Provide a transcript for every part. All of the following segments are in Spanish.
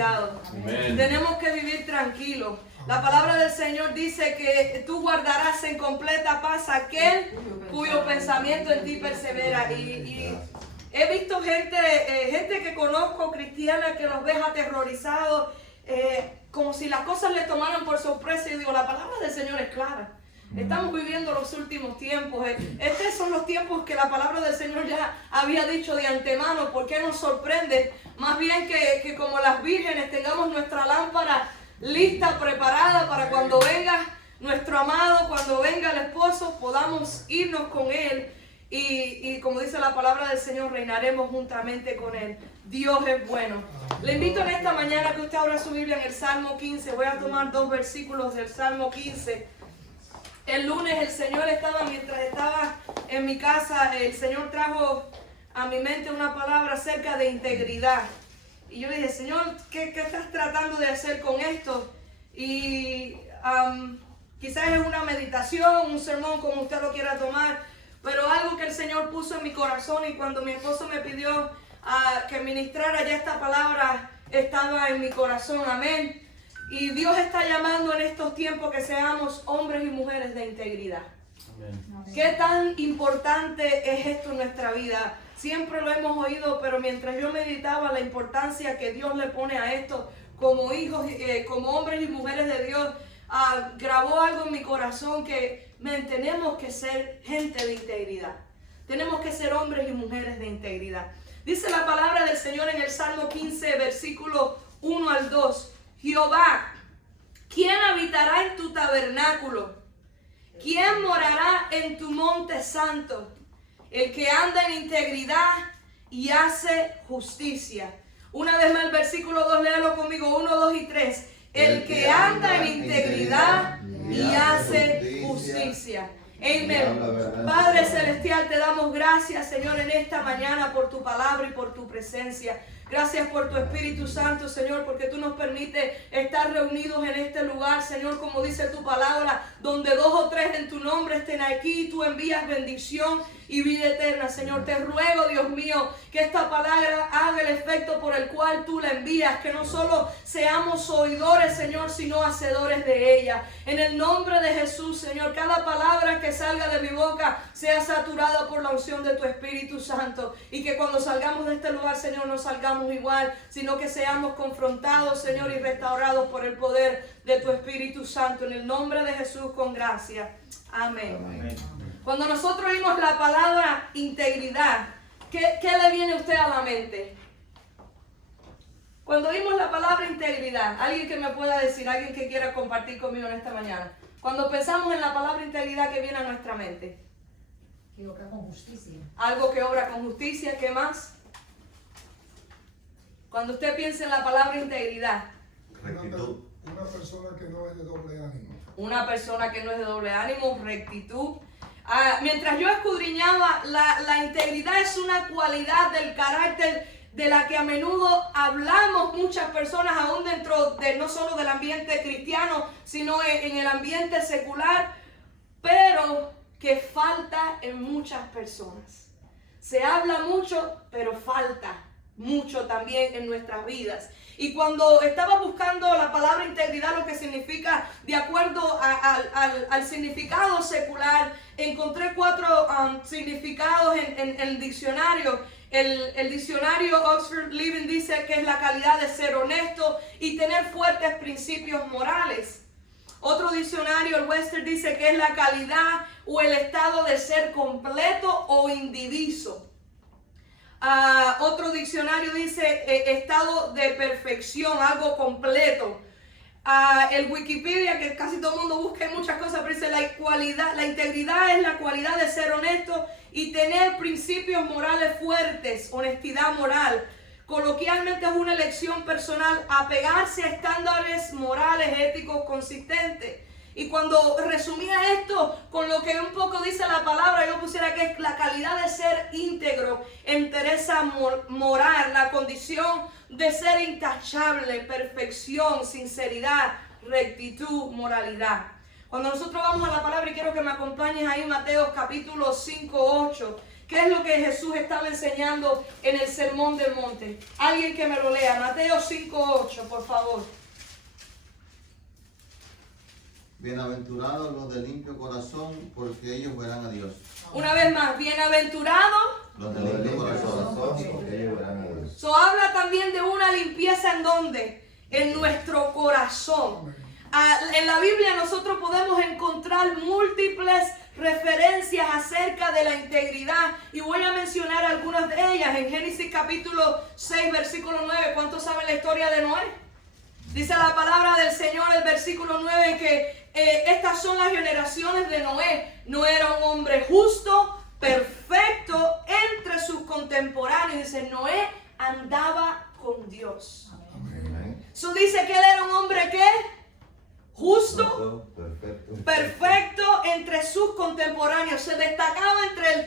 confiados. Amén. Tenemos que vivir tranquilos. La palabra del Señor dice que tú guardarás en completa paz aquel cuyo pensamiento en ti persevera. Y he visto gente que conozco, cristiana, que los ves aterrorizados, como si las cosas le tomaran por sorpresa. Y digo, la palabra del Señor es clara. Estamos viviendo los últimos tiempos. Estos son los tiempos que la palabra del Señor ya había dicho de antemano. ¿Por qué nos sorprende? Más bien que como las vírgenes tengamos nuestra lámpara lista, preparada para cuando venga nuestro amado, cuando venga el esposo, podamos irnos con él. Y como dice la palabra del Señor, reinaremos juntamente con él. Dios es bueno. Le invito en esta mañana que usted abra su Biblia en el Salmo 15. Voy a tomar 2 versículos del Salmo 15. El lunes mientras estaba en mi casa, el Señor trajo a mi mente una palabra acerca de integridad. Y yo le dije, Señor, ¿qué estás tratando de hacer con esto? Y quizás es una meditación, un sermón, como usted lo quiera tomar, pero algo que el Señor puso en mi corazón, y cuando mi esposo me pidió que ministrara, ya esta palabra estaba en mi corazón. Amén. Y Dios está llamando en estos tiempos que seamos hombres y mujeres de integridad. Amén. ¿Qué tan importante es esto en nuestra vida? Siempre lo hemos oído, pero mientras yo meditaba la importancia que Dios le pone a esto como hijos, como hombres y mujeres de Dios, grabó algo en mi corazón que tenemos que ser gente de integridad. Tenemos que ser hombres y mujeres de integridad. Dice la palabra del Señor en el Salmo 15, versículo 1 al 2. Jehová, ¿quién habitará en tu tabernáculo? ¿Quién morará en tu monte santo? El que anda en integridad y hace justicia. Una vez más el versículo 2, léalo conmigo, 1, 2 y 3. El que anda en integridad y hace justicia. Amén. Padre Celestial, te damos gracias, Señor, en esta mañana por tu palabra y por tu presencia. Gracias por tu Espíritu Santo, Señor, porque tú nos permites estar reunidos en este lugar, Señor, como dice tu palabra, donde 2 o 3 en tu nombre estén aquí, tú envías bendición y vida eterna. Señor, te ruego, Dios mío, que esta palabra haga el efecto por el cual tú la envías, que no solo seamos oidores, Señor, sino hacedores de ella. En el nombre de Jesús, Señor, cada palabra que salga de mi boca sea saturada por la unción de tu Espíritu Santo, y que cuando salgamos de este lugar, Señor, no salgamos igual, sino que seamos confrontados, Señor, y restaurados por el poder de tu Espíritu Santo, en el nombre de Jesús, con gracia. Amén. Amén. Cuando nosotros oímos la palabra integridad, ¿qué le viene a usted a la mente? Cuando oímos la palabra integridad, alguien que me pueda decir, alguien que quiera compartir conmigo en esta mañana, cuando pensamos en la palabra integridad, ¿qué viene a nuestra mente? Que obra con justicia. Algo que obra con justicia. ¿Qué más? Cuando usted piensa en la palabra integridad, rectitud. Una persona que no es de doble ánimo. Una persona que no es de doble ánimo, rectitud. Mientras yo escudriñaba, la integridad es una cualidad del carácter de la que a menudo hablamos muchas personas, aún dentro de no solo del ambiente cristiano, sino en el ambiente secular, pero que falta en muchas personas. Se habla mucho, pero falta mucho también en nuestras vidas. Y cuando estaba buscando la palabra integridad, lo que significa de acuerdo al significado secular, encontré 4 significados en el diccionario. El diccionario Oxford Living dice que es la calidad de ser honesto y tener fuertes principios morales. Otro diccionario, el Webster, dice que es la calidad o el estado de ser completo o indiviso. Otro diccionario dice estado de perfección, algo completo. El Wikipedia, que casi todo el mundo busca en muchas cosas, pero dice la integridad es la cualidad de ser honesto y tener principios morales fuertes, honestidad moral. Coloquialmente es una elección personal, apegarse a estándares morales, éticos, consistentes. Y cuando resumía esto con lo que un poco dice la palabra, yo pusiera que es la calidad de ser íntegro, entereza moral, la condición de ser intachable, perfección, sinceridad, rectitud, moralidad. Cuando nosotros vamos a la palabra, y quiero que me acompañes ahí, Mateo capítulo 5, 8, ¿Qué es lo que Jesús estaba enseñando en el Sermón del Monte? Alguien que me lo lea. Mateo 5:8, por favor. Bienaventurados los de limpio corazón, porque ellos verán a Dios. Una vez más, bienaventurados. Los de limpio corazón. porque ellos verán a Dios. So habla también de una limpieza en donde, en nuestro corazón. En la Biblia nosotros podemos encontrar múltiples referencias acerca de la integridad y voy a mencionar algunas de ellas. En Génesis capítulo 6 versículo 9, ¿cuántos saben la historia de Noé? Dice la palabra del Señor, el versículo 9, que estas son las generaciones de Noé. Noé era un hombre justo, perfecto entre sus contemporáneos. Dice, Noé andaba con Dios. Amén. Eso dice que él era un hombre ¿qué? Justo, perfecto entre sus contemporáneos. Se destacaba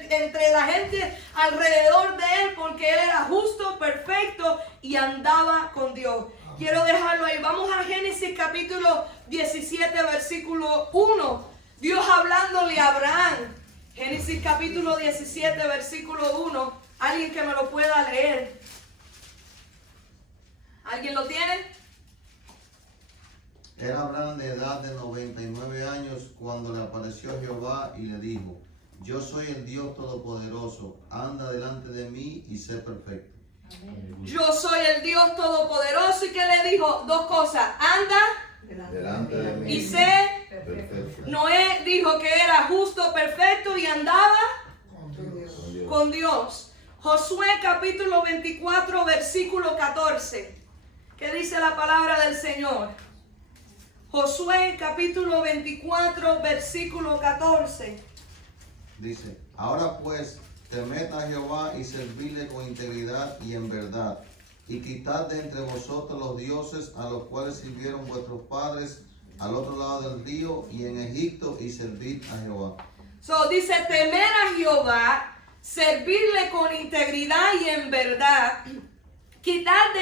entre la gente alrededor de él porque él era justo, perfecto y andaba con Dios. Quiero dejarlo ahí. Vamos a Génesis capítulo 17 versículo 1. Dios hablándole a Abraham. Génesis capítulo 17 versículo 1. Alguien que me lo pueda leer. ¿Alguien lo tiene? Era Abraham de edad de 99 años cuando le apareció Jehová y le dijo: Yo soy el Dios Todopoderoso, anda delante de mí y sé perfecto. Yo soy el Dios Todopoderoso. ¿Y qué le dijo? Dos cosas. Anda Delante de mí. y sé. Perfecto. Noé dijo que era justo, perfecto y andaba con Dios. Josué capítulo 24 versículo 14. ¿Qué dice la palabra del Señor? Josué capítulo 24 versículo 14. Dice: Ahora pues, temed a Jehová y servidle con integridad y en verdad, y quitad de entre vosotros los dioses a los cuales sirvieron vuestros padres al otro lado del río y en Egipto, y servid a Jehová. So dice temer a Jehová, servirle con integridad y en verdad, quitar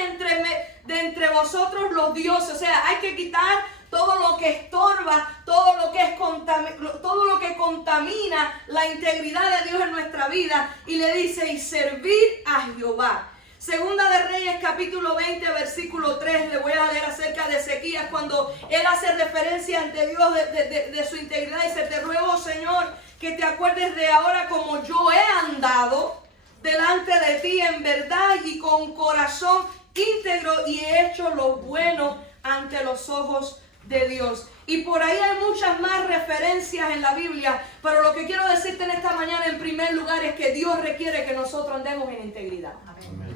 de entre vosotros los dioses. O sea, hay que quitar todo lo que estorba, todo lo que contamina la integridad de Dios en nuestra vida. Y le dice, y servir a Jehová. Segunda de Reyes capítulo 20 versículo 3, le voy a leer acerca de Ezequías cuando él hace referencia ante Dios de su integridad. Dice, te ruego Señor que te acuerdes de ahora como yo he andado delante de ti en verdad y con corazón íntegro y he hecho lo bueno ante los ojos de Dios. Y por ahí hay muchas más referencias en la Biblia, pero lo que quiero decirte en esta mañana en primer lugar es que Dios requiere que nosotros andemos en integridad.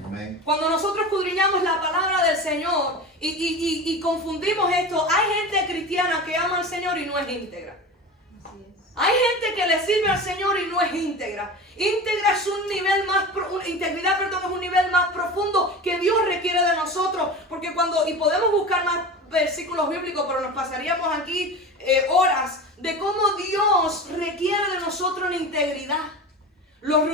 Amén. Cuando nosotros escudriñamos la palabra del Señor y confundimos esto, hay gente cristiana que ama al Señor y no es íntegra. Hay gente que le sirve al Señor y no es íntegra. Íntegra es un nivel más, integridad, perdón, es un nivel más profundo que Dios requiere de nosotros. Porque y podemos buscar más versículos bíblicos, pero nos pasaríamos aquí horas de cómo Dios requiere de nosotros la integridad. Lo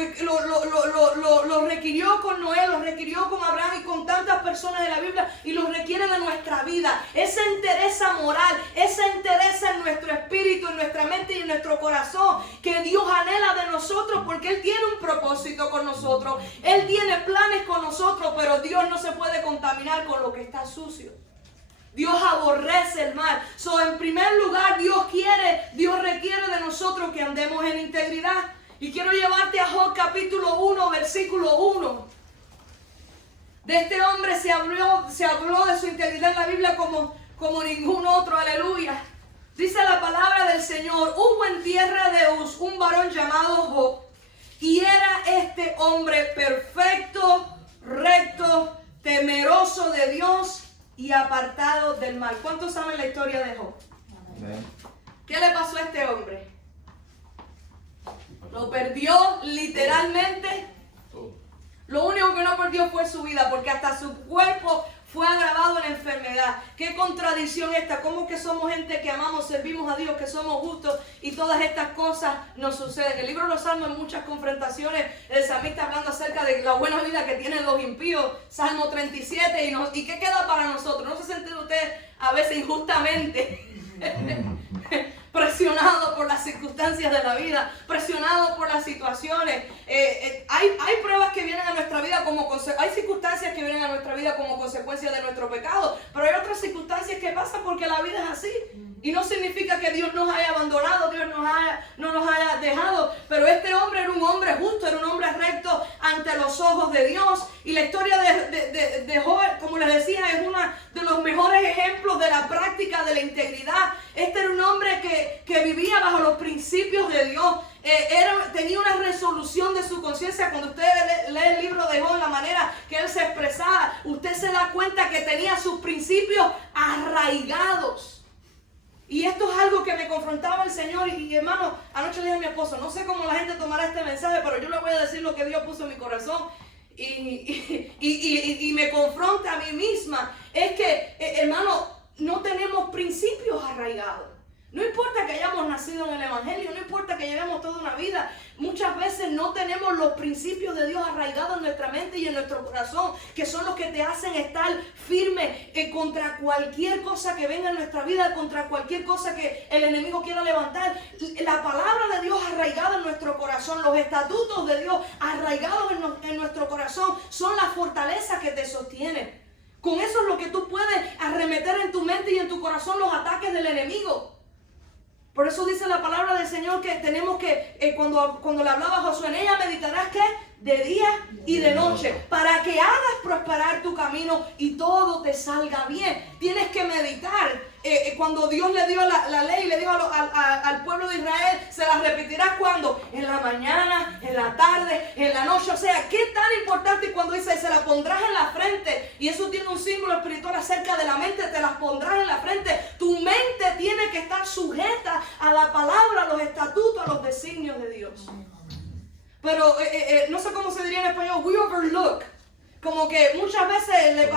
requirió con Noé, lo requirió con Abraham y con tantas personas de la Biblia y lo requiere de nuestra vida. Esa entereza moral, esa entereza en nuestro espíritu, en nuestra mente y en nuestro corazón que Dios anhela de nosotros porque Él tiene un propósito con nosotros. Él tiene planes con nosotros, pero Dios no se puede contaminar con lo que está sucio. Dios aborrece el mal. En primer lugar, Dios requiere de nosotros que andemos en integridad. Y quiero llevarte a Job capítulo 1, versículo 1. De este hombre se habló de su integridad en la Biblia como ningún otro, aleluya. Dice la palabra del Señor, hubo en tierra de Uz un varón llamado Job, y era este hombre perfecto, recto, temeroso de Dios y apartado del mal. ¿Cuántos saben la historia de Job? Amén. ¿Qué le pasó a este hombre? Lo perdió literalmente. Lo único que no perdió fue su vida, porque hasta su cuerpo fue agravado en enfermedad. Qué contradicción esta. ¿Cómo que somos gente que amamos, servimos a Dios, que somos justos y todas estas cosas nos suceden? El libro de los Salmos, en muchas confrontaciones, el salmista hablando acerca de la buena vida que tienen los impíos. Salmo 37. ¿Y qué queda para nosotros? ¿No se siente usted a veces injustamente presionado por las circunstancias de la vida, presionado por las situaciones. Hay pruebas que vienen a nuestra vida hay circunstancias que vienen a nuestra vida como consecuencia de nuestro pecado, pero hay otras circunstancias que pasan porque la vida es así. Y no significa que Dios nos haya abandonado, Dios no nos haya dejado, pero este hombre era un hombre justo, era un hombre recto ante los ojos de Dios. Y la historia de Job, como les decía, es uno de los mejores ejemplos de la práctica de la integridad. Este era un hombre que vivía bajo los principios de Dios. Tenía una resolución de su conciencia. Cuando usted lee el libro de Job, la manera que él se expresaba, usted se da cuenta que tenía sus principios arraigados. Y esto es algo que me confrontaba el Señor. Y hermano, anoche le dije a mi esposo, no sé cómo la gente tomará este mensaje, pero yo le voy a decir lo que Dios puso en mi corazón. Y me confronta a mí misma. Es que, hermano, no tenemos principios arraigados. No importa que hayamos nacido en el Evangelio, no importa que llevemos toda una vida, muchas veces no tenemos los principios de Dios arraigados en nuestra mente y en nuestro corazón, que son los que te hacen estar firme contra cualquier cosa que venga en nuestra vida, contra cualquier cosa que el enemigo quiera levantar. La palabra de Dios arraigada en nuestro corazón, los estatutos de Dios arraigados en nuestro corazón, son la fortaleza que te sostiene. Con eso es lo que tú puedes arremeter en tu mente y en tu corazón los ataques del enemigo. Por eso dice la palabra del Señor que tenemos que, cuando le hablaba a Josué, en ella meditarás ¿qué? De día y de noche, para que hagas prosperar tu camino y todo te salga bien. Tienes que meditar. Cuando Dios le dio la ley, le dijo al pueblo de Israel, se la repetirás cuando, en la mañana, en la tarde, en la noche. O sea, qué tan importante cuando dice, se la pondrás en la frente. Y eso tiene un símbolo espiritual acerca de la mente, te las pondrás en la frente. Tu mente tiene que estar sujeta a la palabra, a los estatutos, a los designios de Dios. Pero no sé cómo se diría en español, we overlook. Como que muchas veces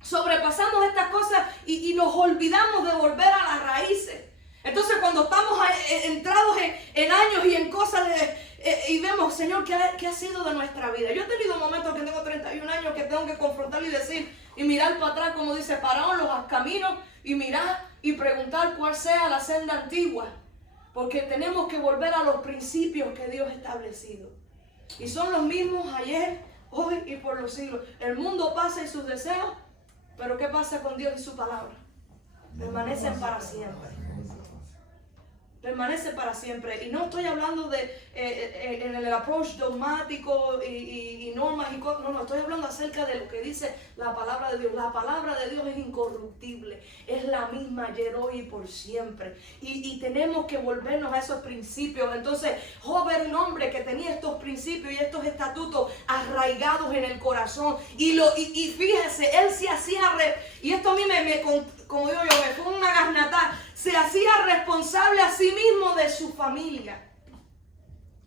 sobrepasamos estas cosas y nos olvidamos de volver a las raíces. Entonces cuando estamos entrados en años y en cosas y vemos, Señor, ¿qué ha sido de nuestra vida? Yo he tenido momentos que tengo 31 años que tengo que confrontar y decir y mirar para atrás, como dice, paraos los caminos y mirar y preguntar cuál sea la senda antigua. Porque tenemos que volver a los principios que Dios ha establecido. Y son los mismos ayer, hoy y por los siglos. El mundo pasa y sus deseos, pero ¿qué pasa con Dios y su palabra? Permanecen para siempre. Permanece para siempre. Y no estoy hablando en el approach dogmático y normas y cosas. No, estoy hablando acerca de lo que dice la palabra de Dios. La palabra de Dios es incorruptible. Es la misma ayer, hoy y por siempre. Y tenemos que volvernos a esos principios. Entonces, Job era un hombre que tenía estos principios y estos estatutos arraigados en el corazón. Y fíjese, él se hacía... Y esto a mí como digo yo, me fue una garnata. Se hacía responsable a sí mismo de su familia.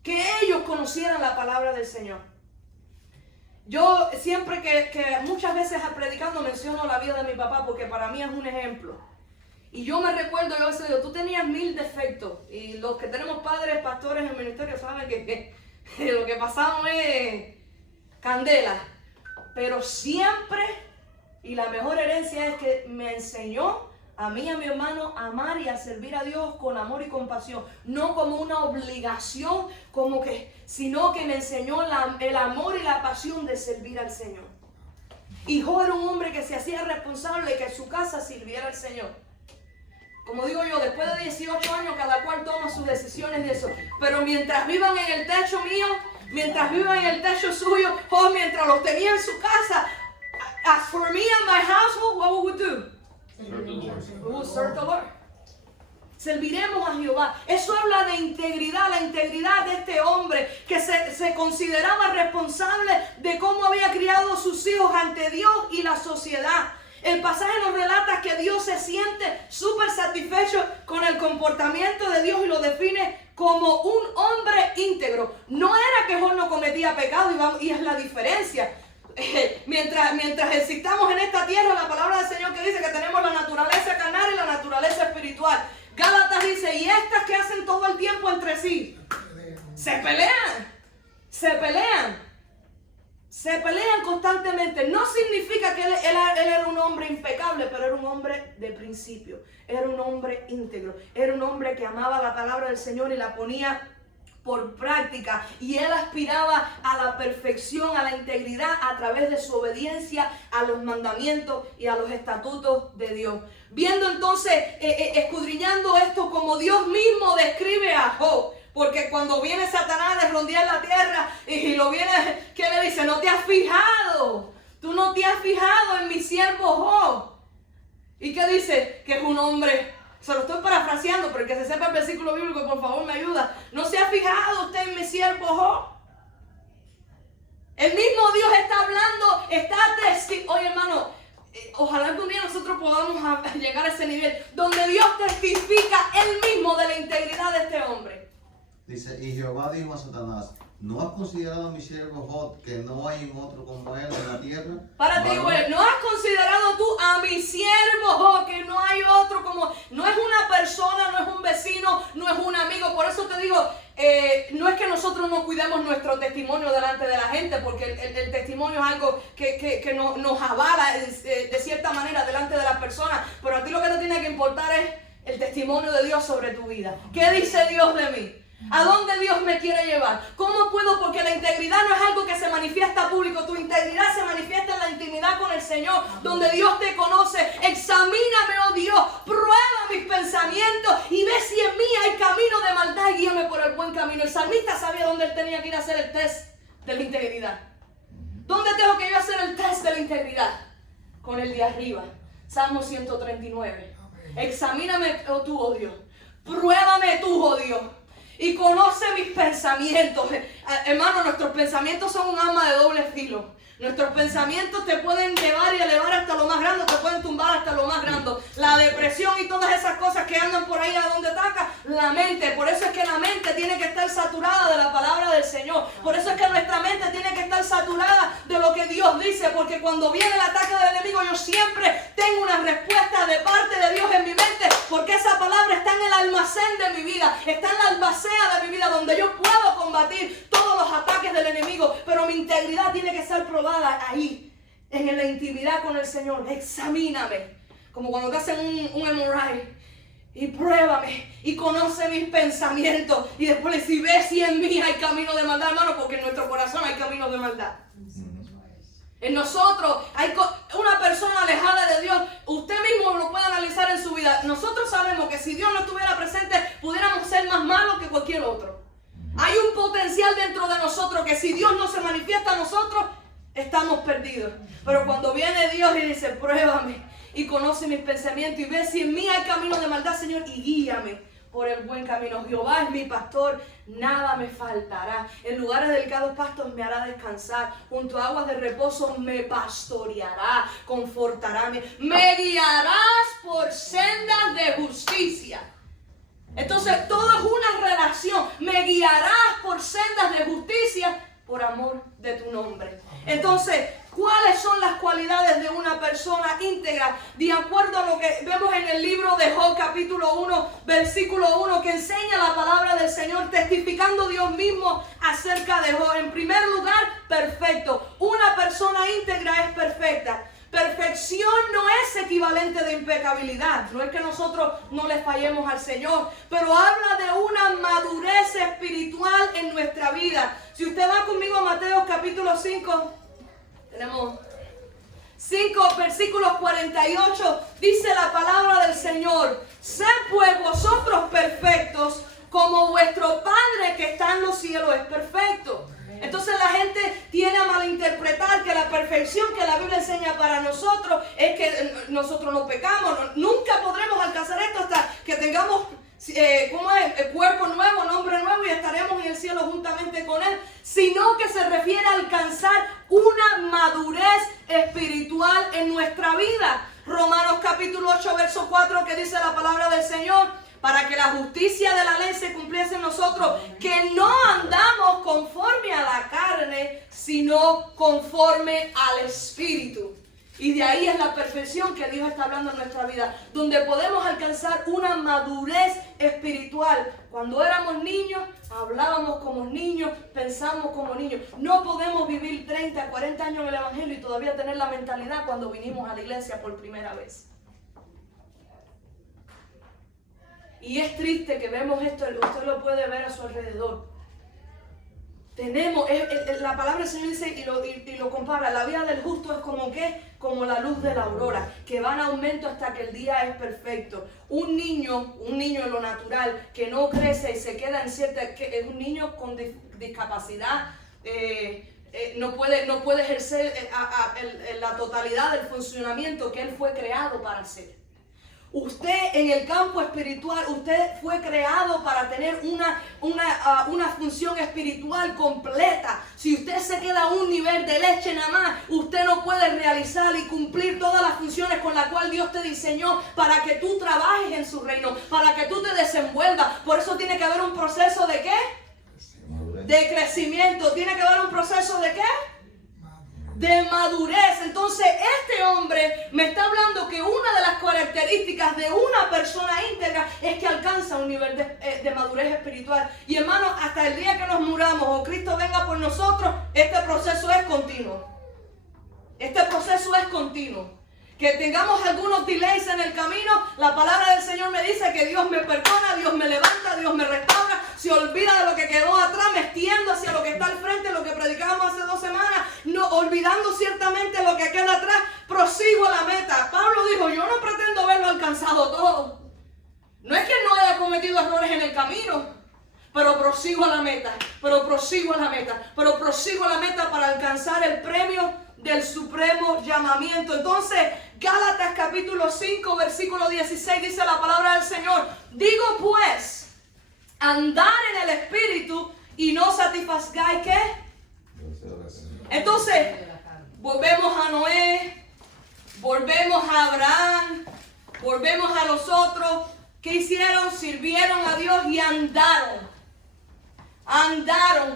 Que ellos conocieran la palabra del Señor. Yo siempre que muchas veces al predicando menciono la vida de mi papá porque para mí es un ejemplo. Y yo me recuerdo, yo a veces digo, tú tenías 1000 defectos. Y los que tenemos padres, pastores en el ministerio saben que lo que pasamos es candela. Pero siempre, y la mejor herencia es que me enseñó a mí y a mi hermano a amar y a servir a Dios con amor y compasión. No como una obligación, sino que me enseñó el amor y la pasión de servir al Señor. Y Job era un hombre que se hacía responsable de que su casa sirviera al Señor. Como digo yo, después de 18 años cada cual toma sus decisiones de eso. Pero mientras vivan en el techo mío, mientras vivan en el techo suyo, Job mientras los tenía en su casa, as for me and my household, what would we do? We will serve the Lord. Serviremos a Jehová. Eso habla de integridad, la integridad de este hombre que se consideraba responsable de cómo había criado a sus hijos ante Dios y la sociedad. El pasaje nos relata que Dios se siente súper satisfecho con el comportamiento de Dios y lo define como un hombre íntegro. No era que Job no cometía pecado y es la diferencia. Mientras existamos en esta tierra, la palabra del Señor que dice que tenemos la naturaleza carnal y la naturaleza espiritual. Gálatas dice, y estas que hacen todo el tiempo entre sí, se pelean. Se pelean constantemente. No significa que él era un hombre impecable, pero era un hombre de principio. Era un hombre íntegro. Era un hombre que amaba la palabra del Señor y la ponía por práctica, y él aspiraba a la perfección, a la integridad a través de su obediencia a los mandamientos y a los estatutos de Dios. Viendo entonces, escudriñando esto como Dios mismo describe a Job, porque cuando viene Satanás a rondear la tierra y lo viene, ¿qué le dice? No te has fijado, tú no te has fijado en mi siervo Job. ¿Y qué dice? Que es un hombre. Se lo estoy parafraseando, pero que se sepa el versículo bíblico, por favor me ayuda. ¿No se ha fijado usted en mi siervo Job? El mismo Dios está hablando, está testificando. Oye, hermano, ojalá que un día nosotros podamos llegar a ese nivel donde Dios testifica él mismo de la integridad de este hombre. Dice, y Jehová dijo a Satanás, ¿no has considerado a mi siervo Job, que no hay otro como él en la tierra? Para ti, güey, ¿no has considerado tú a mi siervo Job, que no hay otro como? No es una persona, no es un vecino, no es un amigo. Por eso te digo, no es que nosotros no cuidemos nuestro testimonio delante de la gente, porque el testimonio es algo que nos avala de cierta manera delante de las personas. Pero a ti lo que te tiene que importar es el testimonio de Dios sobre tu vida. ¿Qué dice Dios de mí? ¿A dónde Dios me quiere llevar? ¿Cómo puedo? Porque la integridad no es algo que se manifiesta público. Tu integridad se manifiesta en la intimidad con el Señor, donde Dios te conoce. Examíname, oh Dios, prueba mis pensamientos y ve si en mí hay camino de maldad y guíame por el buen camino. El salmista sabía dónde él tenía que ir a hacer el test de la integridad. ¿Dónde tengo que ir a hacer el test de la integridad? Con el de arriba. Salmo 139. Examíname, oh tú, oh Dios. Pruébame tú, oh Dios. Y conoce mis pensamientos. Hermano, nuestros pensamientos son un arma de doble filo. Nuestros pensamientos te pueden llevar y elevar hasta lo más grande, te pueden tumbar hasta lo más grande. La depresión y todas esas cosas que andan por ahí, ¿a dónde ataca? La mente. Por eso es que la mente tiene que estar saturada de la palabra del Señor. Por eso es que nuestra mente tiene que estar saturada de lo que Dios dice. Porque cuando viene el ataque del enemigo, yo siempre tengo una respuesta de parte de Dios en mi mente. Porque esa palabra está en el almacén de mi vida. Está en la albacea de mi vida, donde yo puedo combatir todos los ataques del enemigo. Pero mi integridad tiene que ser probada ahí, en la intimidad con el Señor. Examíname, como cuando te hacen un MRI, y pruébame y conoce mis pensamientos, y después le dice, ve si en mí hay camino de maldad, hermano, porque en nuestro corazón hay camino de maldad. En nosotros hay una persona alejada de Dios. Usted mismo lo puede analizar en su vida. Nosotros sabemos que si Dios no estuviera presente, pudiéramos ser más malos que cualquier otro. Hay un potencial dentro de nosotros que si Dios no se manifiesta a nosotros, estamos perdidos. Pero cuando viene Dios y dice, pruébame y conoce mis pensamientos y ve si en mí hay camino de maldad, Señor, y guíame por el buen camino. Jehová es mi pastor, nada me faltará. En lugares delicados pastos me hará descansar. Junto a aguas de reposo me pastoreará, confortará. Me guiarás por sendas de justicia. Entonces todo es una relación. Me guiarás por sendas de justicia por amor de tu nombre. Entonces, ¿cuáles son las cualidades de una persona íntegra? De acuerdo a lo que vemos en el libro de Job, capítulo 1, versículo 1, que enseña la palabra del Señor, testificando Dios mismo acerca de Job. En primer lugar, perfecto. Una persona íntegra es perfecta. Perfección no es equivalente de impecabilidad. No es que nosotros no le fallemos al Señor, pero habla de una madurez espiritual en nuestra vida. Si usted va conmigo a Mateo capítulo 5, tenemos 5 versículos 48, dice la palabra del Señor: sed pues vosotros perfectos, como vuestro Padre que está en los cielos es perfecto. Entonces la gente tiene a malinterpretar que la perfección que la Biblia enseña para nosotros es que nosotros no pecamos. Nunca podremos alcanzar esto hasta que tengamos el cuerpo nuevo, nombre nuevo, y estaremos en el cielo juntamente con Él, sino que se refiere a alcanzar una madurez espiritual en nuestra vida. Romanos capítulo 8 verso 4, que dice la palabra del Señor: para que la justicia de la ley se cumpliese en nosotros, que no andamos conforme a la carne, sino conforme al Espíritu. Y de ahí es la perfección que Dios está hablando en nuestra vida, donde podemos alcanzar una madurez espiritual. Cuando éramos niños, hablábamos como niños, pensamos como niños. No podemos vivir 30, 40 años en el Evangelio y todavía tener la mentalidad cuando vinimos a la iglesia por primera vez. Y es triste que vemos esto, usted lo puede ver a su alrededor. La palabra del Señor dice y lo compara, la vida del justo es como ¿qué? Como la luz de la aurora, que va en aumento hasta que el día es perfecto. Un niño en lo natural, que no crece y se queda en es un niño con discapacidad, no puede ejercer la totalidad del funcionamiento que él fue creado para hacer. Usted en el campo espiritual, usted fue creado para tener una función espiritual completa. Si usted se queda a un nivel de leche nada más, usted no puede realizar y cumplir todas las funciones con las cuales Dios te diseñó para que tú trabajes en su reino, para que tú te desenvuelvas. Por eso tiene que haber un proceso ¿de qué? De crecimiento. Tiene que haber un proceso ¿de qué? De madurez. Entonces este hombre me está hablando que una de las características de una persona íntegra es que alcanza un nivel de madurez espiritual. Y hermanos, hasta el día que nos muramos o Cristo venga por nosotros, este proceso es continuo. Este proceso es continuo. Que tengamos algunos delays en el camino, la palabra del Señor me dice que Dios me perdona, Dios me levanta, Dios me restaura, se olvida de lo que quedó atrás, me extiendo hacia lo que está al frente, lo que predicábamos hace 2 semanas, no olvidando ciertamente lo que queda atrás, prosigo a la meta. Pablo dijo, yo no pretendo haberlo alcanzado todo. No es que no haya cometido errores en el camino, pero prosigo a la meta, pero prosigo a la meta para alcanzar el premio del supremo llamamiento. Entonces, Gálatas capítulo 5, versículo 16 dice la palabra del Señor: digo pues, andar en el Espíritu y no satisfagáis ¿qué? Entonces, volvemos a Noé, volvemos a Abraham, volvemos a los otros. ¿Qué hicieron? Sirvieron a Dios y andaron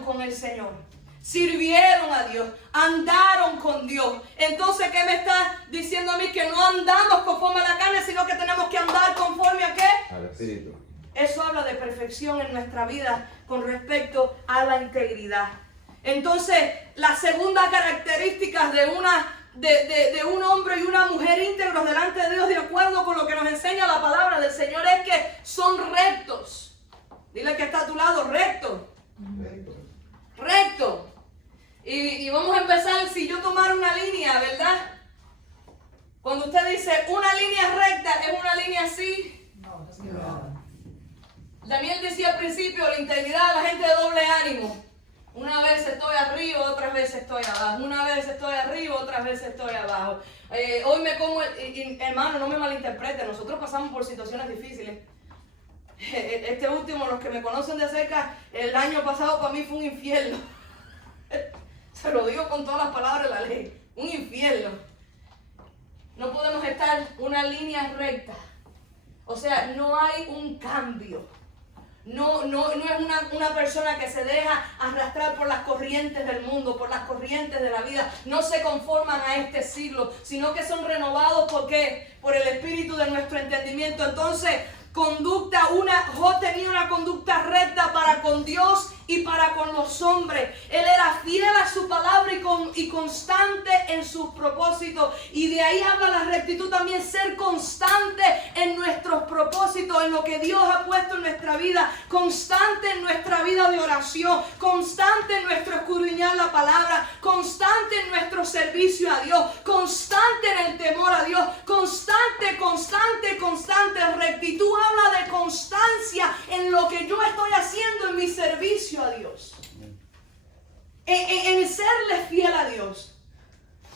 con el Señor. Sirvieron a Dios, andaron con Dios. Entonces, ¿qué me está diciendo a mí? Que no andamos conforme a la carne, sino que tenemos que andar conforme a ¿qué? Al Espíritu. Eso habla de perfección en nuestra vida con respecto a la integridad. Entonces, la segunda característica de un hombre y una mujer íntegros delante de Dios, de acuerdo con lo que nos enseña la palabra del Señor, es que son rectos. Dile que está a tu lado, recto. Recto. Y vamos a empezar, si yo tomara una línea, ¿verdad? Cuando usted dice una línea recta, ¿es una línea así? No, es verdad. Daniel decía al principio, la integridad de la gente de doble ánimo. Una vez estoy arriba, otras veces estoy abajo. Una vez estoy arriba, otras veces estoy abajo. Hoy me como, hermano, no me malinterprete, nosotros pasamos por situaciones difíciles. Este último, los que me conocen de cerca, el año pasado para mí fue un infierno. Se lo digo con todas las palabras de la ley. Un infierno. No podemos estar una línea recta. O sea, no hay un cambio. No es una persona que se deja arrastrar por las corrientes del mundo, por las corrientes de la vida. No se conforman a este siglo, sino que son renovados ¿por qué? Por el espíritu de nuestro entendimiento. Entonces, Job tenía una conducta recta para con Dios y para con los hombres. Él era fiel a su palabra y constante en sus propósitos. Y de ahí habla la rectitud también, ser constante en nuestros propósitos, en lo que Dios ha puesto en nuestra vida, constante en nuestra vida de oración, constante en nuestro escudriñar la palabra, constante en nuestro servicio a Dios, constante en el temor a Dios, constante. Rectitud habla de constancia en lo que yo estoy haciendo en mi servicio a Dios, en serle fiel a Dios,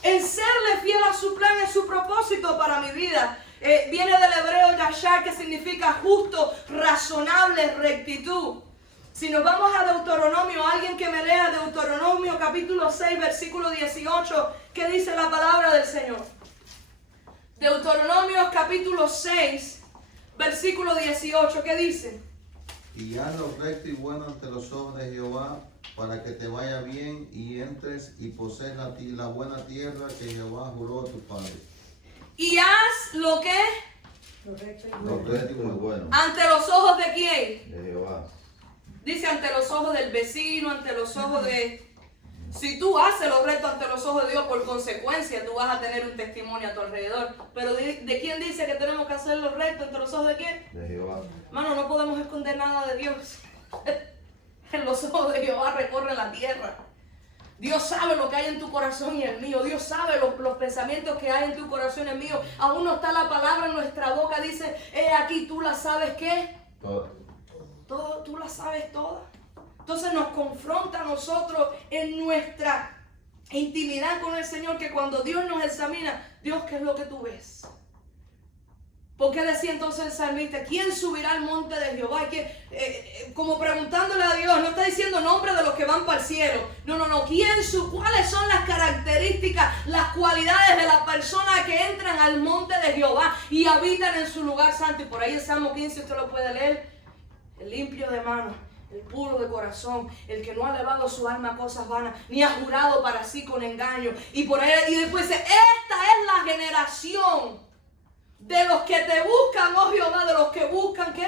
en serle fiel a su plan y su propósito para mi vida. Viene del hebreo yashar, que significa justo, razonable, rectitud. Si nos vamos a Deuteronomio, alguien que me lea Deuteronomio capítulo 6 versículo 18, ¿qué dice la palabra del Señor? Deuteronomio capítulo 6 versículo 18, ¿qué dice? Y haz lo recto y bueno ante los ojos de Jehová, para que te vaya bien y entres y posees la buena tierra que Jehová juró a tus padres. Y haz lo que Correcto y Lo bueno. recto y bueno. ante los ojos de quién. De Jehová. Dice ante los ojos del vecino, ante los ojos de... Si tú haces lo recto ante los ojos de Dios, por consecuencia tú vas a tener un testimonio a tu alrededor. Pero ¿de quién dice que tenemos que hacer lo recto ante los ojos de quién? De Jehová. Hermano, no podemos esconder nada de Dios. En los ojos de Jehová recorre la tierra. Dios sabe lo que hay en tu corazón y el mío. Dios sabe los pensamientos que hay en tu corazón y el mío. Aún no está la palabra en nuestra boca. Dice, aquí tú la sabes ¿qué? Todo, tú la sabes toda. Entonces nos confronta a nosotros en nuestra intimidad con el Señor, que cuando Dios nos examina, Dios, ¿qué es lo que tú ves? ¿Por qué decía entonces el salmista, quién subirá al monte de Jehová? Como preguntándole a Dios, no está diciendo nombre de los que van para el cielo. No. ¿Cuáles son las características, las cualidades de las personas que entran al monte de Jehová y habitan en su lugar santo? Y por ahí el Salmo 15 usted lo puede leer. El limpio de manos, el puro de corazón, el que no ha elevado su alma a cosas vanas, ni ha jurado para sí con engaño. Y por ahí, y después dice, esta es la generación de los que te buscan, oh Jehová, de los que buscan, ¿qué?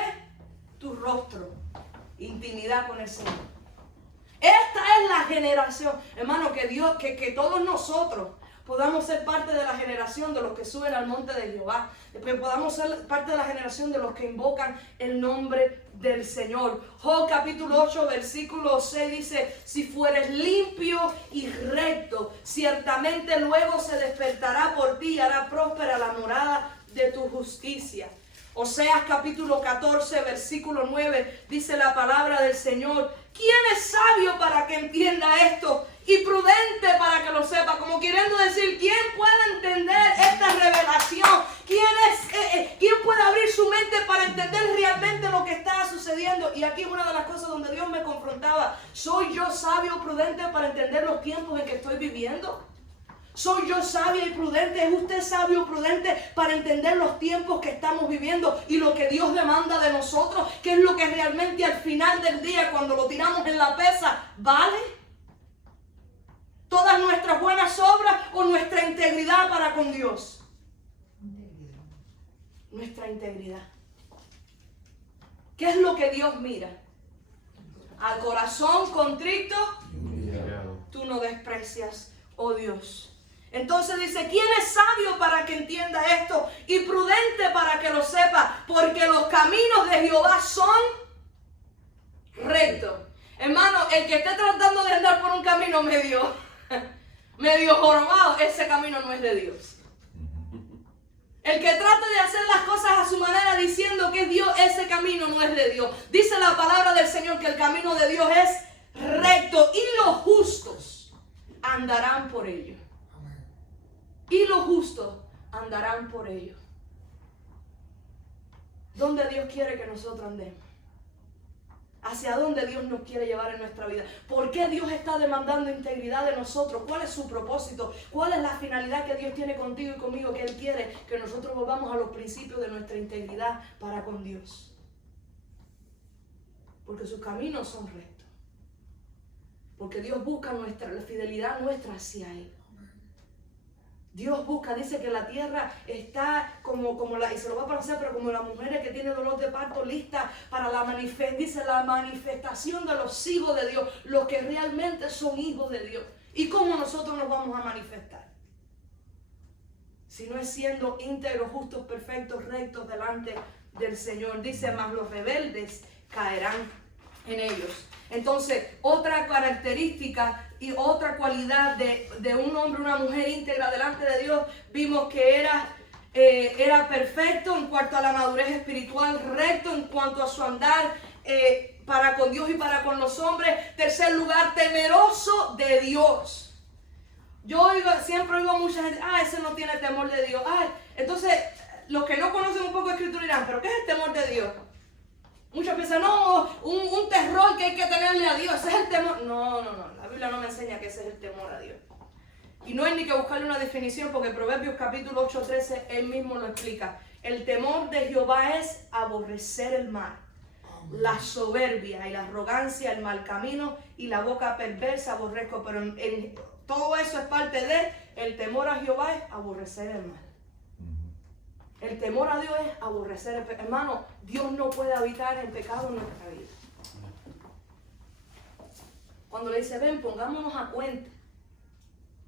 Tu rostro, intimidad con el Señor. Esta es la generación, hermano, que Dios, que todos nosotros podamos ser parte de la generación de los que suben al monte de Jehová, que podamos ser parte de la generación de los que invocan el nombre del Señor. Job capítulo 8 versículo 6 dice, si fueres limpio y recto, ciertamente luego se despertará por ti y hará próspera la morada de tu justicia. Oseas capítulo 14 versículo 9 dice la palabra del Señor, ¿quién es sabio para que entienda esto? Y prudente para que lo sepa, como queriendo decir, ¿quién puede entender esta revelación? ¿Quién puede abrir su mente para entender realmente lo que está sucediendo? Y aquí es una de las cosas donde Dios me confrontaba. ¿Soy yo sabio o prudente para entender los tiempos en que estoy viviendo? ¿Soy yo sabia y prudente? ¿Es usted sabio y prudente para entender los tiempos que estamos viviendo y lo que Dios demanda de nosotros? ¿Qué es lo que realmente al final del día, cuando lo tiramos en la pesa, vale? ¿Todas nuestras buenas obras o nuestra integridad para con Dios? Nuestra integridad. ¿Qué es lo que Dios mira? Al corazón contrito, tú no desprecias, oh Dios. Entonces dice, ¿quién es sabio para que entienda esto? Y prudente para que lo sepa, porque los caminos de Jehová son rectos. Hermano, el que esté tratando de andar por un camino medio jorobado, ese camino no es de Dios. El que trata de hacer las cosas a su manera diciendo que es Dios, ese camino no es de Dios. Dice la palabra del Señor que el camino de Dios es recto y los justos andarán por ello. Y los justos andarán por ello. ¿Dónde Dios quiere que nosotros andemos? ¿Hacia dónde Dios nos quiere llevar en nuestra vida? ¿Por qué Dios está demandando integridad de nosotros? ¿Cuál es su propósito? ¿Cuál es la finalidad que Dios tiene contigo y conmigo? Que Él quiere que nosotros volvamos a los principios de nuestra integridad para con Dios. Porque sus caminos son rectos. Porque Dios busca la fidelidad nuestra hacia Él. Dios busca, dice que la tierra está y se lo va a parecer, pero como las mujeres que tienen dolor de parto lista para la manifestación de los hijos de Dios, los que realmente son hijos de Dios. ¿Y cómo nosotros nos vamos a manifestar? Si no es siendo íntegros, justos, perfectos, rectos delante del Señor. Dice, mas los rebeldes caerán en ellos. Entonces, otra característica y otra cualidad de un hombre, una mujer íntegra delante de Dios, vimos que era perfecto en cuanto a la madurez espiritual, recto en cuanto a su andar para con Dios y para con los hombres. Tercer lugar, temeroso de Dios. Yo siempre oigo a mucha gente, ese no tiene temor de Dios. Entonces, los que no conocen un poco de escritura dirán, ¿pero qué es el temor de Dios? Muchos piensan, no, un terror que hay que tenerle a Dios, ese es el temor. No, la Biblia no me enseña que ese es el temor a Dios. Y no hay ni que buscarle una definición, porque Proverbios capítulo 8:13, él mismo lo explica. El temor de Jehová es aborrecer el mal. La soberbia y la arrogancia, el mal camino y la boca perversa aborrezco. Pero en todo eso es parte de el temor a Jehová, es aborrecer el mal. El temor a Dios es aborrecer el pecado. Hermano, Dios no puede habitar el pecado en nuestra vida. Cuando le dice, ven, pongámonos a cuenta.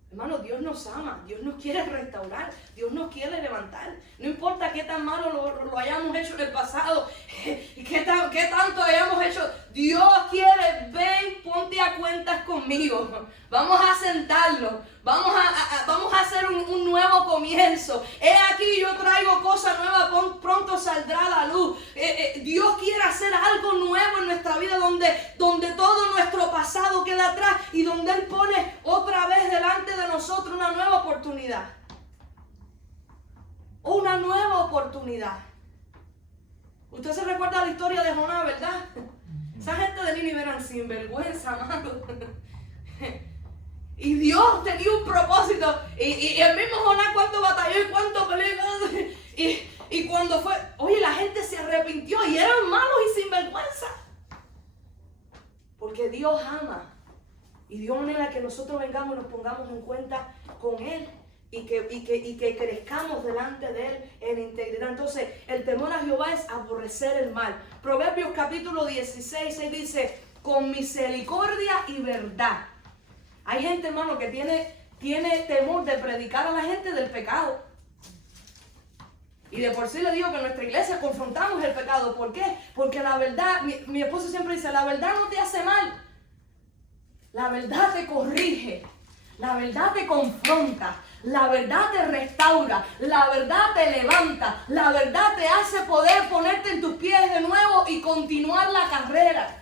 Hermano, Dios nos ama, Dios nos quiere restaurar, Dios nos quiere levantar. No importa qué tan malo lo hayamos hecho en el pasado, qué tanto hayamos hecho. Dios quiere, ven, ponte a cuentas conmigo. Vamos a sentarlo, vamos a hacer un nuevo comienzo. He aquí, yo traigo cosas nuevas, pronto saldrá la luz. Dios quiere hacer algo nuevo en nuestra vida donde todo nuestro pasado queda atrás y donde Él pone otra vez delante de nosotros una nueva oportunidad. Una nueva oportunidad. Usted se recuerda la historia de Jonás, ¿verdad? Esa gente de Nínive eran sinvergüenza, mano. Y Dios tenía un propósito. Y el mismo Jonás cuánto batalló y cuánto peleó. Y cuando fue, oye, la gente se arrepintió y eran malos y sinvergüenza. Porque Dios ama. Y Dios anhela que nosotros vengamos y nos pongamos en cuenta con Él. Y que crezcamos delante de Él en integridad. Entonces, el temor a Jehová es aborrecer el mal. Proverbios capítulo 16, ahí dice, con misericordia y verdad. Hay gente, hermano, que tiene temor de predicar a la gente del pecado. Y de por sí le digo que en nuestra iglesia confrontamos el pecado. ¿Por qué? Porque la verdad, mi esposo siempre dice, la verdad no te hace mal. La verdad te corrige. La verdad te confronta. La verdad te restaura, la verdad te levanta, la verdad te hace poder ponerte en tus pies de nuevo y continuar la carrera.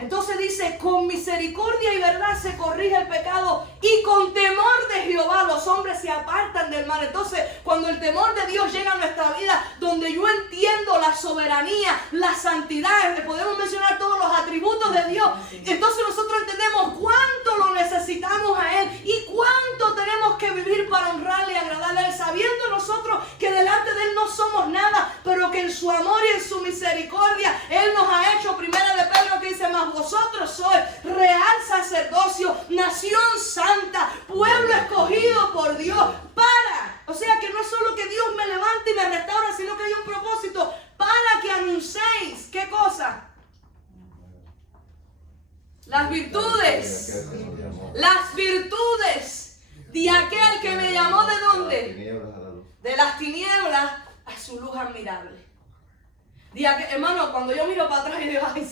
Entonces dice, con misericordia y verdad se corrige el pecado y con temor de Jehová los hombres se apartan del mal. Entonces, cuando el temor de Dios llega a nuestra vida, donde yo entiendo la soberanía, la santidad, le podemos mencionar todos los atributos de Dios, entonces nosotros entendemos cuánto lo necesitamos a Él y cuánto tenemos que vivir para honrarle y agradarle a Él, sabiendo nosotros que delante de Él no somos nada, pero que en su amor y en su misericordia Él nos ha hecho, primera de Pedro que dice, más vosotros sois real sacerdocio, nación santa, pueblo escogido por Dios, o sea que no es solo que Dios me levante y me restaura, sino que hay un propósito para que anunciéis, ¿qué cosa? Las virtudes de aquel que me llamó, ¿de dónde? De las tinieblas a su luz admirable. Hermano, cuando yo miro para atrás y digo, ay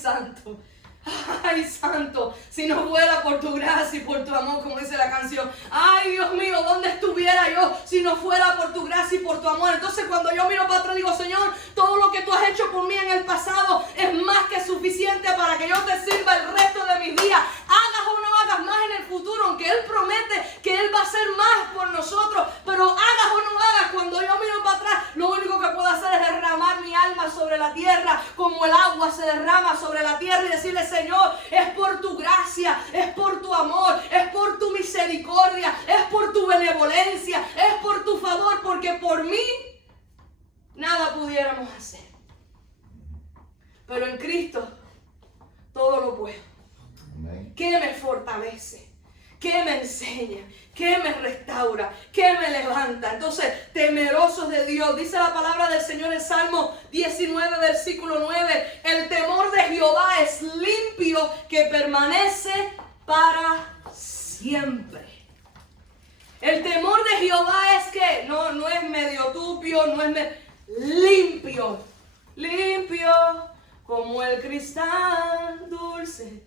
santo, si no fuera por tu gracia y por tu amor, como dice la canción, ay Dios mío, ¿dónde estuviera yo si no fuera por tu gracia y por tu amor? Entonces cuando yo miro para atrás digo, Señor, todo lo que tú has hecho por mí en el pasado es más que suficiente para que yo te sirva el resto de mis días, hagas o no hagas más en el futuro, aunque Él promete que Él va a hacer más por nosotros, pero hagas o no hagas, cuando yo miro para atrás, lo único que puedo hacer es derramar mi alma sobre la tierra, como el agua se derrama sobre la tierra, y decirle, Señor, es por tu gracia, es por tu amor, es por tu misericordia, es por tu benevolencia, es por tu favor, porque por mí nada pudiéramos hacer. Pero en Cristo todo lo puedo. ¿Qué me fortalece? ¿Qué me enseña? ¿Qué me restaura? ¿Qué me levanta? Entonces, temerosos de Dios. Dice la palabra del Señor en Salmo 19, versículo 9. El temor de Jehová es limpio, que permanece para siempre. El temor de Jehová es que no es medio tupio, no es limpio. Limpio como el cristal dulce.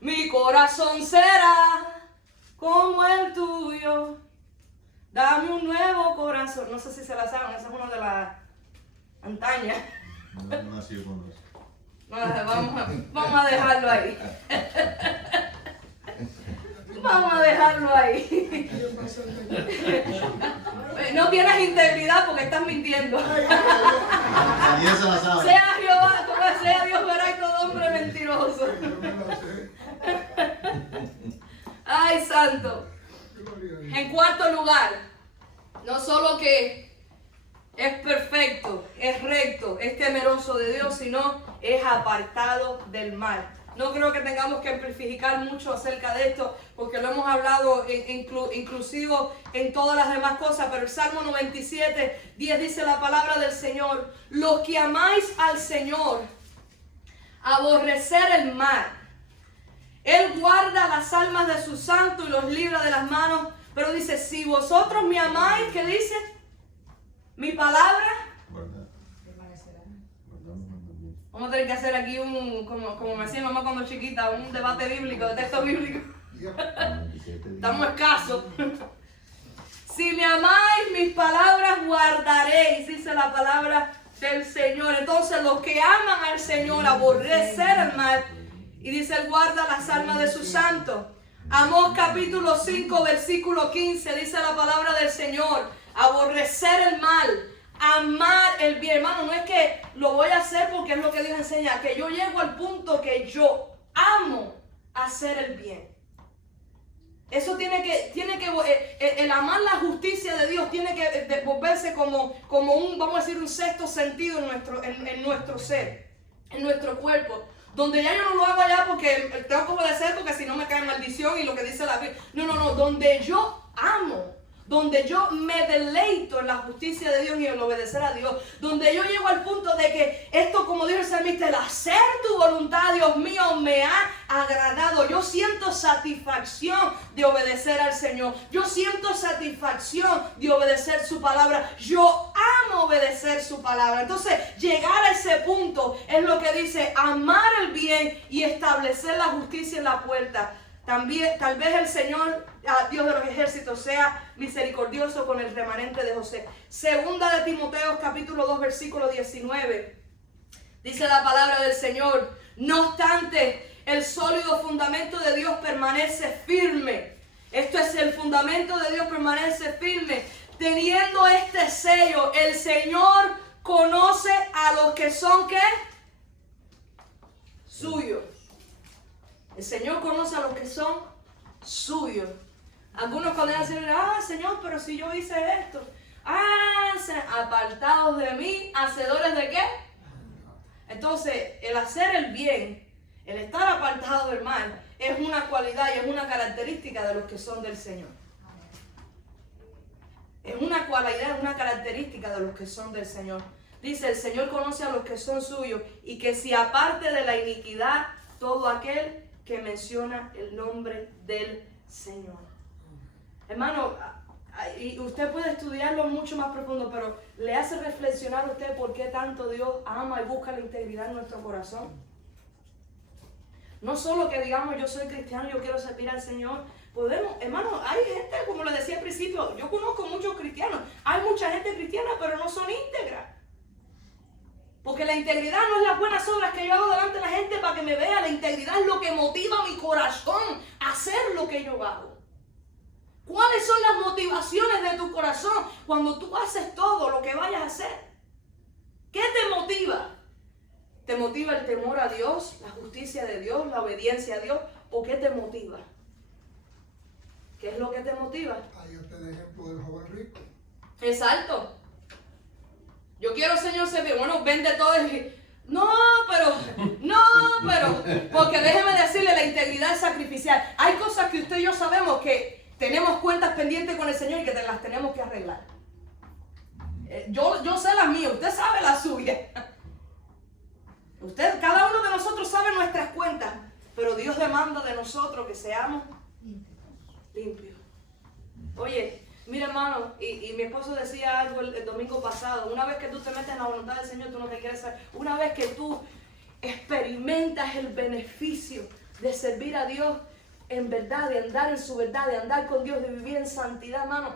Mi corazón será como el tuyo. Dame un nuevo corazón. No sé si se la saben, esa es una de las antañas. No nació con eso. Vamos a dejarlo ahí. Vamos a dejarlo ahí. No tienes integridad porque estás mintiendo. Y esa la sabe. Sea Jehová, como sea Dios, verá y todo hombre mentiroso. Ay, santo. En cuarto lugar, no solo que es perfecto, es recto, es temeroso de Dios, sino es apartado del mal. No creo que tengamos que amplificar mucho acerca de esto, porque lo hemos hablado inclusive en todas las demás cosas, pero el Salmo 97, 10 dice la palabra del Señor: los que amáis al Señor, aborrecer el mal. Él guarda las almas de sus santos y los libra de las manos, pero dice, si vosotros me amáis, ¿qué dice? Mi palabra. ¿Verdad? Permanecerá. Vamos a tener que hacer aquí como me decía mamá cuando chiquita, un debate bíblico, de texto bíblico. Estamos escasos. Si me amáis, mis palabras guardaréis, dice la palabra del Señor. Entonces los que aman al Señor, aborrecer el mal, y dice, Él guarda las almas de sus santos. Amós capítulo 5, versículo 15, dice la palabra del Señor, aborrecer el mal, amar el bien. Hermano, no es que lo voy a hacer porque es lo que Dios enseña, que yo llego al punto que yo amo hacer el bien. Eso tiene que el amar la justicia de Dios tiene que volverse como un, vamos a decir, un sexto sentido en nuestro ser, en nuestro cuerpo. Donde ya yo no lo hago allá porque tengo que obedecer, porque si no me cae maldición y lo que dice la Biblia. No, donde yo amo, donde yo me deleito en la justicia de Dios y en obedecer a Dios, donde yo llego al punto de que esto, como dijo el salmista, el hacer tu voluntad, Dios mío, me ha agradado. Yo siento satisfacción de obedecer al Señor. Yo siento satisfacción de obedecer su palabra. Yo amo obedecer su palabra. Entonces, llegar a ese punto es lo que dice, amar el bien y establecer la justicia en la puerta. También, tal vez el Señor, Dios de los ejércitos, sea misericordioso con el remanente de José. Segunda de Timoteo, capítulo 2, versículo 19. Dice la palabra del Señor: no obstante, el sólido fundamento de Dios permanece firme. Esto es, el fundamento de Dios permanece firme. Teniendo este sello, el Señor conoce a los que son, ¿qué? Suyos. El Señor conoce a los que son suyos. Algunos cuando dicen, Señor, pero si yo hice esto. Apartados de mí, hacedores de qué. Entonces, el hacer el bien, el estar apartado del mal, es una cualidad y es una característica de los que son del Señor. Es una cualidad, es una característica de los que son del Señor. Dice, el Señor conoce a los que son suyos, y que si aparte de la iniquidad, todo aquel que menciona el nombre del Señor. Hermano, y usted puede estudiarlo mucho más profundo, pero le hace reflexionar a usted por qué tanto Dios ama y busca la integridad en nuestro corazón. No solo que digamos, yo soy cristiano, yo quiero servir al Señor. Podemos, hermano, hay gente, como le decía al principio, yo conozco muchos cristianos, hay mucha gente cristiana, pero no son íntegras. Porque la integridad no es las buenas obras que yo hago delante de la gente para que me vea. La integridad es lo que motiva mi corazón a hacer lo que yo hago. ¿Cuáles son las motivaciones de tu corazón cuando tú haces todo lo que vayas a hacer? ¿Qué te motiva? ¿Te motiva el temor a Dios, la justicia de Dios, la obediencia a Dios? ¿O qué te motiva? ¿Qué es lo que te motiva? Ahí está el ejemplo del joven rico. Exacto. Yo quiero, Señor, servir. Bueno, vende todo y... No, pero, porque déjeme decirle, la integridad es sacrificial. Hay cosas que usted y yo sabemos que tenemos cuentas pendientes con el Señor y que las tenemos que arreglar. Yo sé las mías, usted sabe las suyas. Cada uno de nosotros sabe nuestras cuentas, pero Dios demanda de nosotros que seamos limpios. Oye, mira, hermano, y mi esposo decía algo el domingo pasado: una vez que tú te metes en la voluntad del Señor, tú no te quieres saber. Una vez que tú experimentas el beneficio de servir a Dios en verdad, de andar en su verdad, de andar con Dios, de vivir en santidad, hermano.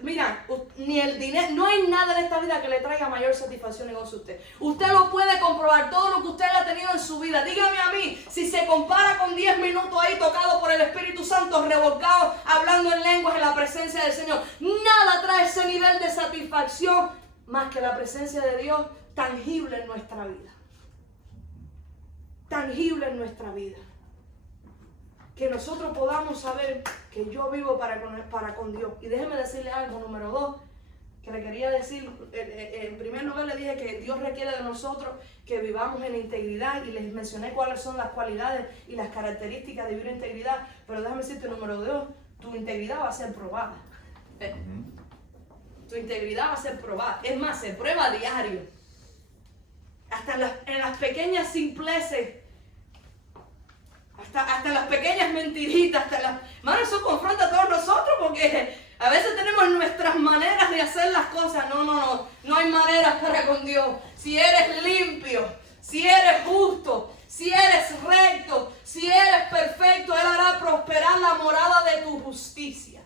Mira, ni el dinero, no hay nada en esta vida que le traiga mayor satisfacción y gozo a usted. Usted lo puede comprobar, todo lo que usted ha tenido en su vida. Dígame a mí, si se compara con 10 minutos ahí tocado por el Espíritu Santo, revolcado, hablando en lenguas en la presencia del Señor, nada trae ese nivel de satisfacción más que la presencia de Dios tangible en nuestra vida. Tangible en nuestra vida. Que nosotros podamos saber que yo vivo para con Dios. Y déjeme decirle algo, número 2, que le quería decir, en primer lugar le dije que Dios requiere de nosotros que vivamos en integridad y les mencioné cuáles son las cualidades y las características de vivir en integridad, pero déjame decirte, número 2, tu integridad va a ser probada. Tu integridad va a ser probada. Es más, se prueba a diario. Hasta en las pequeñas simpleces, hasta las pequeñas mentiritas, Mano, eso confronta a todos nosotros porque a veces tenemos nuestras maneras de hacer las cosas. No hay maneras para con Dios. Si eres limpio, si eres justo, si eres recto, si eres perfecto, Él hará prosperar la morada de tu justicia.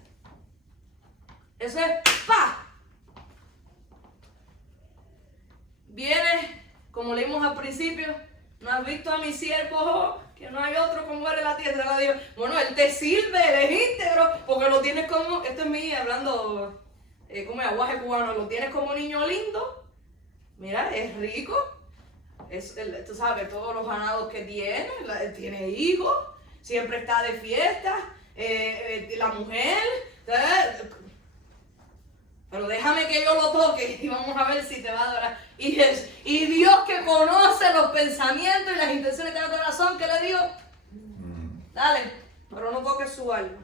Eso es ¡pa! Viene, como leímos al principio, ¿no has visto a mi siervo, que no hay otro como él en la tierra? Dios, bueno, Él te sirve, Él es íntegro, porque lo tienes como, esto es mi hablando como aguaje cubano, lo tienes como niño lindo, mira, es rico, tú sabes, todos los ganados que tiene, tiene hijos, siempre está de fiesta, la mujer, pero déjame que yo lo toque y vamos a ver si te va a adorar. Y Dios que conoce los pensamientos y las intenciones de tu corazón, ¿qué le digo? Dale, pero no toques su alma.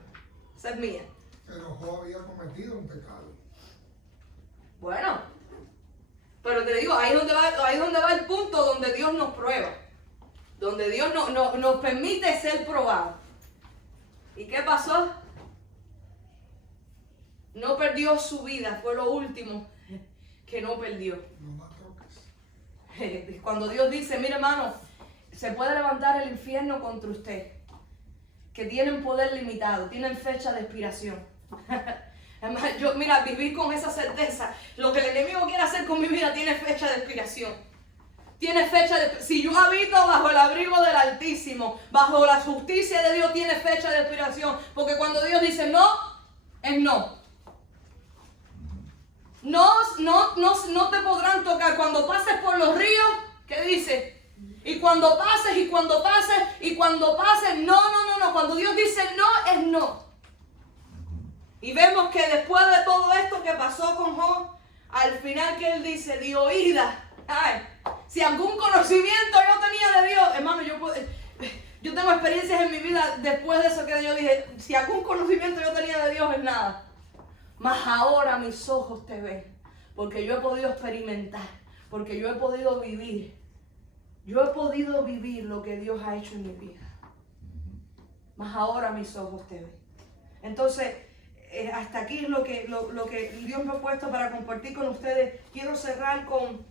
Esa es mía. Pero Job había cometido un pecado. Bueno, pero te digo, ahí es donde va el punto donde Dios nos prueba. Donde Dios nos permite ser probados. ¿Y qué pasó? No perdió su vida, fue lo último que no perdió. No la toques. Cuando Dios dice, mire hermano, se puede levantar el infierno contra usted, que tienen poder limitado, tienen fecha de expiración. Yo, mira, vivir con esa certeza, lo que el enemigo quiere hacer con mi vida tiene fecha de expiración. Tiene fecha de... Si yo habito bajo el abrigo del Altísimo, bajo la justicia de Dios, tiene fecha de expiración. Porque cuando Dios dice no, es no. No te podrán tocar. Cuando pases por los ríos, ¿qué dice? Y cuando pases, no. Cuando Dios dice no, es no. Y vemos que después de todo esto que pasó con Job, al final que él dice, di oída. Ay, si algún conocimiento yo tenía de Dios, hermano, yo tengo experiencias en mi vida después de eso que yo dije, si algún conocimiento yo tenía de Dios es nada. Mas ahora mis ojos te ven, porque yo he podido experimentar, porque yo he podido vivir. Yo he podido vivir lo que Dios ha hecho en mi vida. Mas ahora mis ojos te ven. Entonces, hasta aquí es lo que Dios me ha puesto para compartir con ustedes. Quiero cerrar con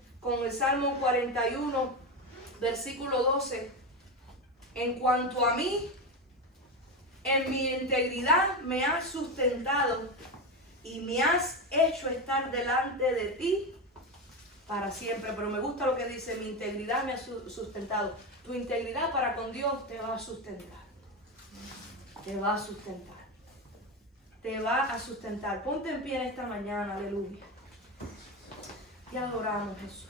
el Salmo 41, versículo 12. En cuanto a mí, en mi integridad me has sustentado y me has hecho estar delante de ti para siempre. Pero me gusta lo que dice, mi integridad me ha sustentado. Tu integridad para con Dios te va a sustentar. Te va a sustentar. Te va a sustentar. Ponte en pie en esta mañana, aleluya. Te adoramos, Jesús.